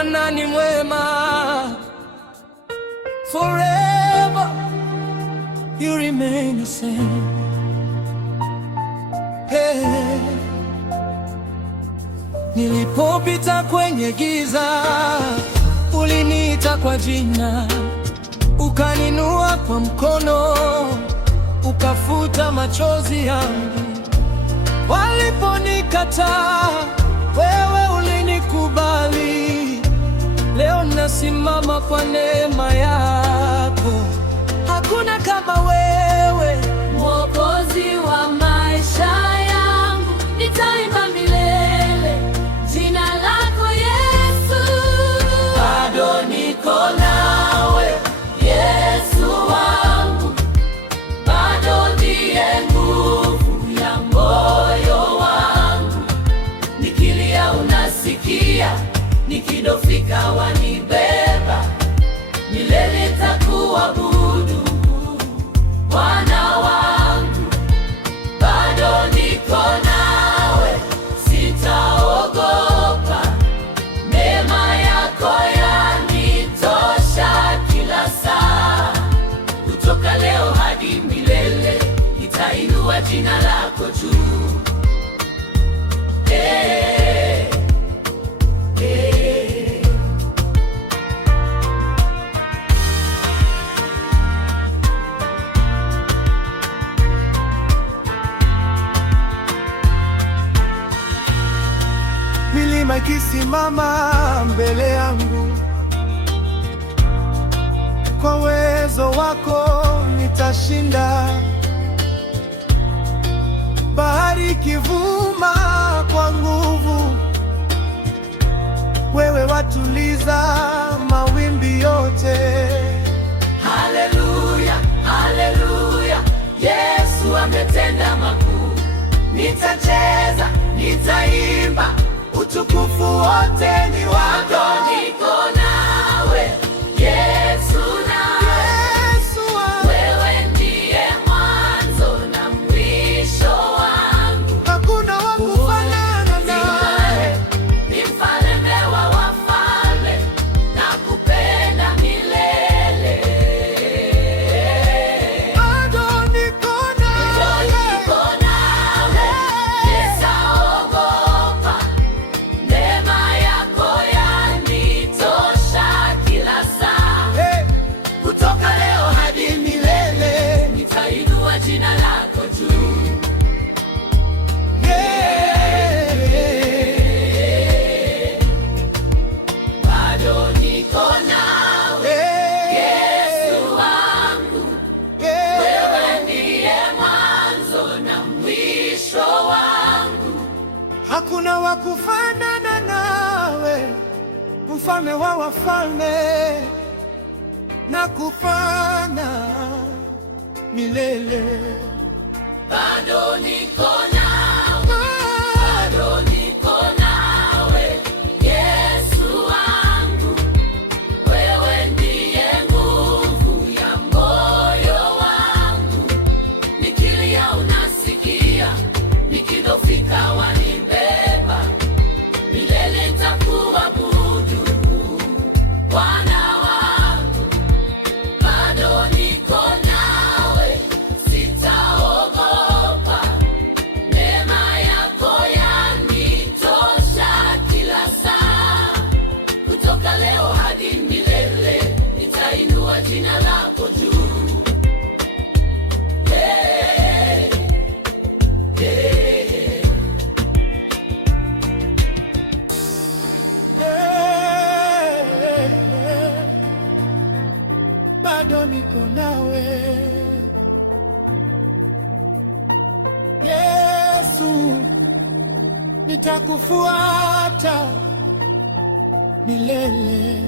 Bwana ni mwema, forever you remain the same. Hey. Nilipopita kwenye giza, uliniita kwa jina, ukaninua kwa mkono, ukafuta machozi yangu. Waliponikataa, wewe ulinikubali. Leo nasimama kwa neema yako. Hakuna kama wewe, Mwokozi wa maisha yangu. Nitaimba milele jina lako Yesu. bado niko nawe Yesu wangu, bado ndiye nguvu ya moyo wangu. Nikilia unasikia, nikidofika wanibeba. Milele nitakuabudu Bwana wangu, bado niko nawe, sitaogopa. Neema yako yanitosha kila saa. Kutoka leo hadi milele, nitainua jina lako juu. Hey, hey. milima ikisimama mbele yangu, kwa uwezo wako nitashinda. Bahari ikivuma kwa nguvu, wewe watuliza mawimbi yote. Haleluya, haleluya, Yesu ametenda makuu. Nitacheza, nitaimba, utukufu wote ni wako. Niko nawe Yesu, wewe ndiye mwanzo na mwisho wangu. Hakuna wa kufanana nawe, Ni mfalme wa wafalme, nakupenda milele. bado niko nawe. Sitaogopa, neema yako yanitosha kila saa. Hey. Kutoka leo hadi milele, nitainua jina lako juu. Bado niko nawe Yesu wangu, wewe ndiye mwanzo na mwisho wangu. Hakuna wa kufanana nawe, mfalme wa wafalme, na kufana milele. Bado niko nawe, bado niko nawe Yesu wangu, wewe ndiye nguvu ya moyo wangu. Nikilia unasikia, nikidofika wanibeba. Milele nitakuabudu Bwana wangu, bado niko nawe, sitaogopa. Neema yako yanitosha kila saa. Kutoka leo hadi milele, nitainua jina lako juu. Hey, hey. Bado niko nawe Yesu, nitakufuata milele.